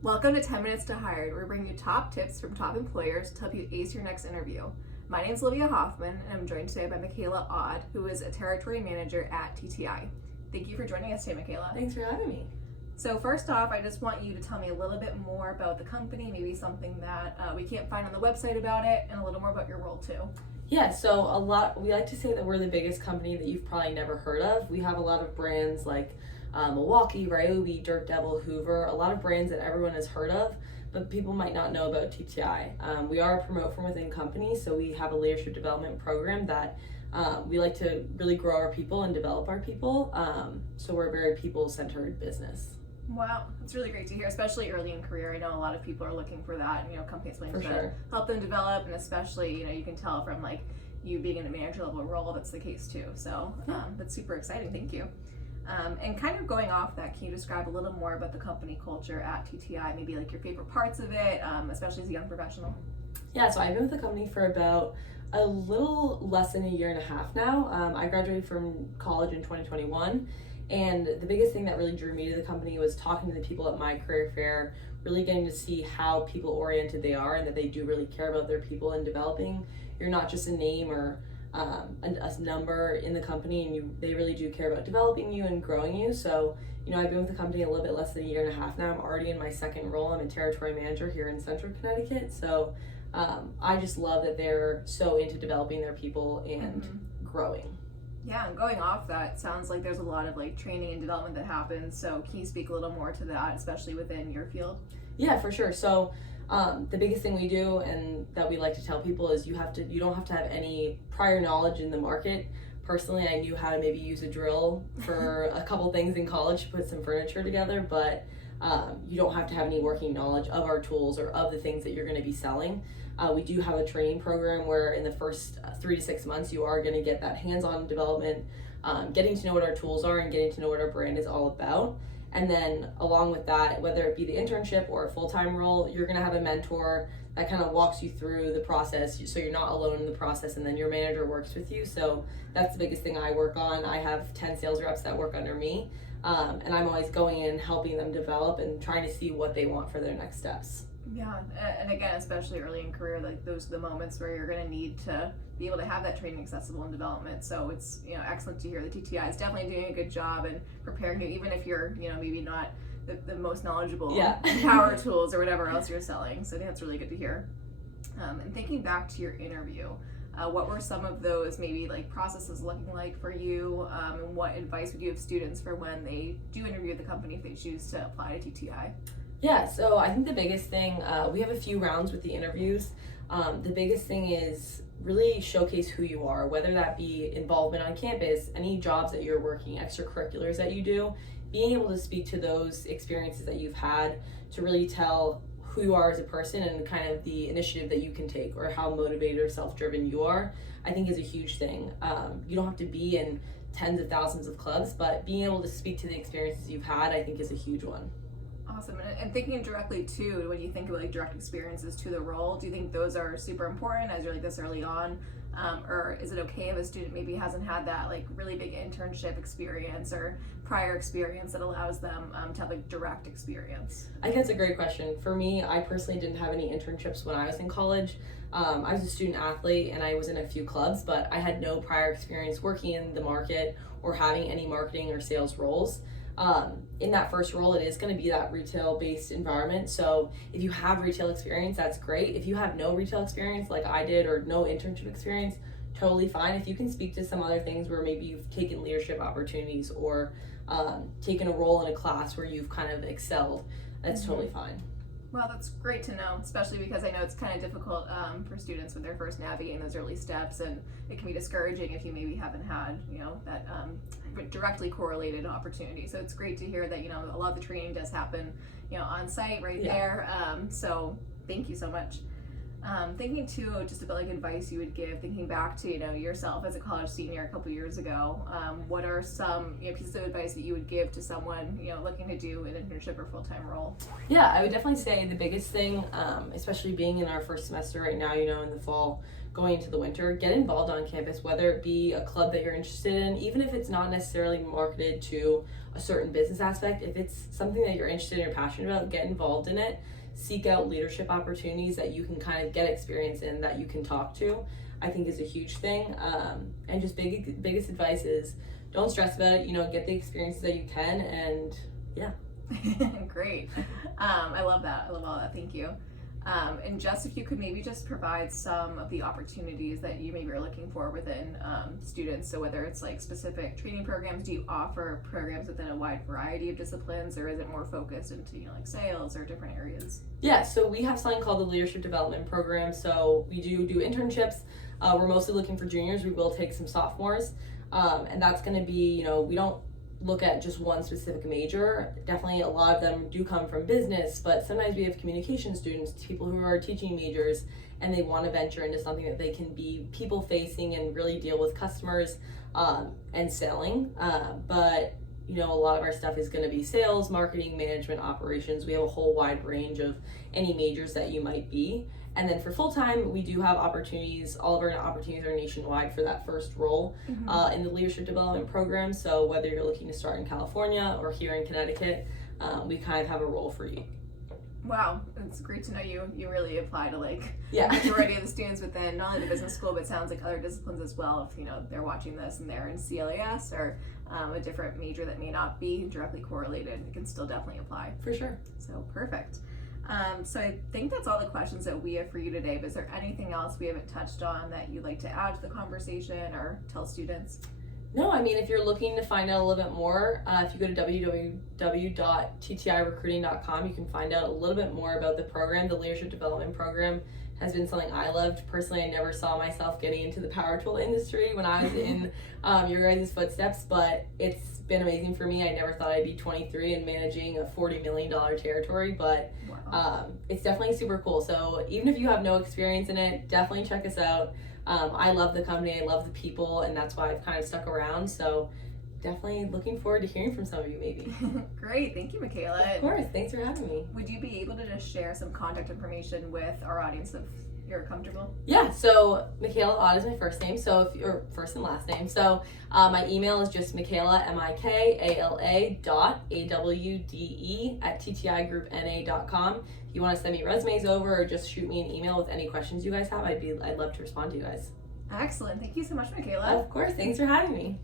Welcome to 10 Minutes to Hire, where we bring you top tips from top employers to help you ace your next interview. My name is Olivia Hoffman, and I'm joined today by Michaela Odd, who is a territory manager at TTI. Thank you for joining us today, Michaela. Thanks for having me. So first off, I just want you to tell me a little bit more about the company, maybe something that we can't find on the website about it, and a little more about your role too. Yeah, so we like to say that we're the biggest company that you've probably never heard of. We have a lot of brands like Milwaukee, Ryobi, Dirt Devil, Hoover, a lot of brands that everyone has heard of, but people might not know about TTI. We are a promote from within company, so we have a leadership development program that we like to really grow our people and develop our people. So we're a very people-centered business. Wow, that's really great to hear, especially early in career. I know a lot of people are looking for that, companies planning to help them develop, and especially, you can tell from like you being in a manager level role, that's the case too. So that's super exciting. Thank you. And kind of going off that, can you describe a little more about the company culture at TTI, maybe like your favorite parts of it, especially as a young professional? Yeah, so I've been with the company for about a little less than a year and a half now. I graduated from college in 2021. And the biggest thing that really drew me to the company was talking to the people at my career fair, really getting to see how people oriented they are and that they do really care about their people and developing. You're not just a name or a number in the company, and they really do care about developing you and growing you. So, I've been with the company a little bit less than a year and a half now. I'm already in my second role. I'm a territory manager here in Central Connecticut. So I just love that they're so into developing their people and growing. Yeah, and going off that, sounds like there's a lot of like training and development that happens. So can you speak a little more to that, especially within your field? Yeah, for sure. So the biggest thing we do and that we like to tell people is you don't have to have any prior knowledge in the market. Personally, I knew how to maybe use a drill for a couple things in college to put some furniture together, but you don't have to have any working knowledge of our tools or of the things that you're going to be selling. We do have a training program where in the first 3 to 6 months you are going to get that hands-on development, getting to know what our tools are and getting to know what our brand is all about. And then along with that, whether it be the internship or a full-time role, you're going to have a mentor that kind of walks you through the process, so you're not alone in the process, and then your manager works with you. So that's the biggest thing I work on. I have 10 sales reps that work under me, and I'm always going in helping them develop and trying to see what they want for their next steps. Yeah, and again, especially early in career, like those are the moments where you're going to need to be able to have that training accessible in development. So it's excellent to hear the TTI is definitely doing a good job in preparing you, even if you're maybe not the most knowledgeable power tools or whatever else you're selling. So I think that's really good to hear. And thinking back to your interview, what were some of those maybe like processes looking like for you, and what advice would you give students for when they do interview the company if they choose to apply to TTI? Yeah, so I think the biggest thing, we have a few rounds with the interviews. The biggest thing is really showcase who you are, whether that be involvement on campus, any jobs that you're working, extracurriculars that you do, being able to speak to those experiences that you've had to really tell who you are as a person and kind of the initiative that you can take or how motivated or self-driven you are, I think is a huge thing. You don't have to be in tens of thousands of clubs, but being able to speak to the experiences you've had, I think is a huge one. Awesome. And thinking directly too, when you think of like direct experiences to the role, do you think those are super important as you're like this early on? Or is it okay if a student maybe hasn't had that like really big internship experience or prior experience that allows them to have like direct experience? I think that's a great question. For me, I personally didn't have any internships when I was in college. I was a student athlete and I was in a few clubs, but I had no prior experience working in the market or having any marketing or sales roles. In that first role, it is going to be that retail-based environment. So if you have retail experience, that's great. If you have no retail experience like I did or no internship experience, totally fine. If you can speak to some other things where maybe you've taken leadership opportunities or taken a role in a class where you've kind of excelled, that's totally fine. Well, that's great to know, especially because I know it's kind of difficult for students when they're first navigating those early steps, and it can be discouraging if you maybe haven't had, that directly correlated opportunity. So it's great to hear that, a lot of the training does happen, on site right there. So thank you so much. Thinking too, just about like advice you would give, thinking back to, you know, yourself as a college senior a couple years ago, what are some, you know, pieces of advice that you would give to someone, you know, looking to do an internship or full-time role? Yeah, I would definitely say the biggest thing, especially being in our first semester right now, you know, in the fall, going into the winter, get involved on campus, whether it be a club that you're interested in, even if it's not necessarily marketed to a certain business aspect, if it's something that you're interested in or passionate about, get involved in it. Seek out leadership opportunities that you can kind of get experience in, that you can talk to, I think is a huge thing. And just biggest advice is don't stress about it, you know, get the experiences that you can, and yeah. Great. I love that. I love all that. Thank you. And just if you could maybe just provide some of the opportunities that you maybe are looking for within students. So whether it's like specific training programs, do you offer programs within a wide variety of disciplines, or is it more focused into, you know, like sales or different areas? Yeah, so we have something called the Leadership Development Program. So we do internships. We're mostly looking for juniors. We will take some sophomores. And that's going to be, you know, we don't look at just one specific major. Definitely a lot of them do come from business, but sometimes we have communication students, people who are teaching majors, and they want to venture into something that they can be people facing and really deal with customers and selling. But you know, a lot of our stuff is going to be sales, marketing, management, operations. We have a whole wide range of any majors that you might be. And then for full-time, we do have opportunities. All of our opportunities are nationwide for that first role in the leadership development program. So whether you're looking to start in California or here in Connecticut, we kind of have a role for you. Wow, it's great to know you really apply to like Yeah. the majority of the students within not only the business school, but it sounds like other disciplines as well. If, you know, they're watching this and they're in CLAS or a different major that may not be directly correlated, it can still definitely apply. For sure. So perfect. So I think that's all the questions that we have for you today, but is there anything else we haven't touched on that you'd like to add to the conversation or tell students? No, I mean, if you're looking to find out a little bit more, if you go to www.ttirecruiting.com, you can find out a little bit more about the program. The Leadership Development Program has been something I loved. Personally, I never saw myself getting into the power tool industry when I was in your guys' footsteps, but it's been amazing for me. I never thought I'd be 23 and managing a $40 million territory, but it's definitely super cool. So even if you have no experience in it, definitely check us out. I love the company, I love the people, and that's why I've kind of stuck around. So definitely looking forward to hearing from some of you maybe. Great, thank you, Michaela. Of course, thanks for having me. Would you be able to just share some contact information with our audience if you're comfortable? Yeah, so Michaela Ott is my first name, so if you're first and last name. So my email is just Michaela, MIKALA.AWDE@TTIGroupNA.com. If you want to send me resumes over or just shoot me an email with any questions you guys have, I'd love to respond to you guys. Excellent. Thank you so much, Michaela. Of course, thanks for having me.